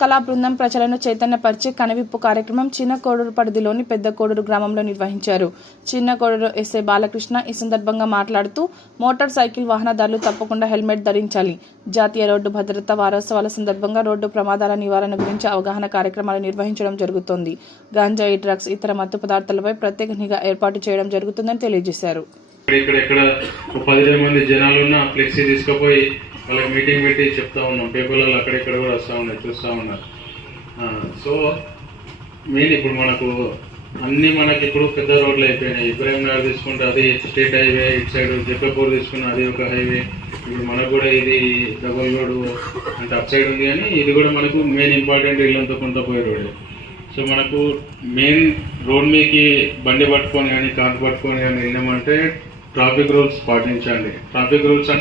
కళా బృందం ప్రజలను చైతన్యపరిచే కనువిప్పు కార్యక్రమం చిన్న కోడూరు పరిధిలోని పెద్ద కోడూరు గ్రామంలో నిర్వహించారు. చిన్న కోడూరు ఎస్ఐ బాలకృష్ణ ఈ సందర్భంగా మాట్లాడుతూ మోటార్ సైకిల్ వాహనదారులు తప్పకుండా హెల్మెట్ ధరించాలి. జాతీయ రోడ్డు భద్రతా వారోత్సవాల సందర్భంగా రోడ్డు ప్రమాదాల నివారణ గురించి అవగాహన కార్యక్రమాలు నిర్వహించడం జరుగుతోంది. గంజాయి, డ్రగ్స్, ఇతర మత్తు పదార్థాలపై ప్రత్యేక నిఘా ఏర్పాటు చేయడం జరుగుతుందని తెలియజేశారు. ఇక్కడ 10 మంది జనాలున్న ఫ్లెక్సీ తీసుకుపోయి వాళ్ళకి మీటింగ్ పెట్టి చెప్తా ఉన్నాం. పేపర్లలో అక్కడెక్కడ కూడా వస్తూ ఉన్నాయి, చూస్తూ ఉన్నారు. సో మెయిన్ ఇప్పుడు మనకి ఇప్పుడు పెద్ద రోడ్లు అయిపోయినాయి. ఇబ్రాహిం నగర్ తీసుకుంటే అది స్టేట్ హైవే, ఇటు సైడ్ జెప్పపూర్ తీసుకున్న అది ఒక హైవే. ఇప్పుడు మనకు కూడా ఇది డబల్ రోడ్ అంటే అప్ సైడ్ ఉంది, కానీ ఇది కూడా మనకు మెయిన్ ఇంపార్టెంట్ ఇల్లంతా కొంత పోయే రోడ్. సో మనకు మెయిన్ రోడ్ మీదకి బండి పట్టుకొని కానీ కార్ పట్టుకొని కానీ వెళ్ళామంటే ట్రాఫిక్ రూల్స్ పాటించండి. ట్రాఫిక్ రూల్స్ అంటే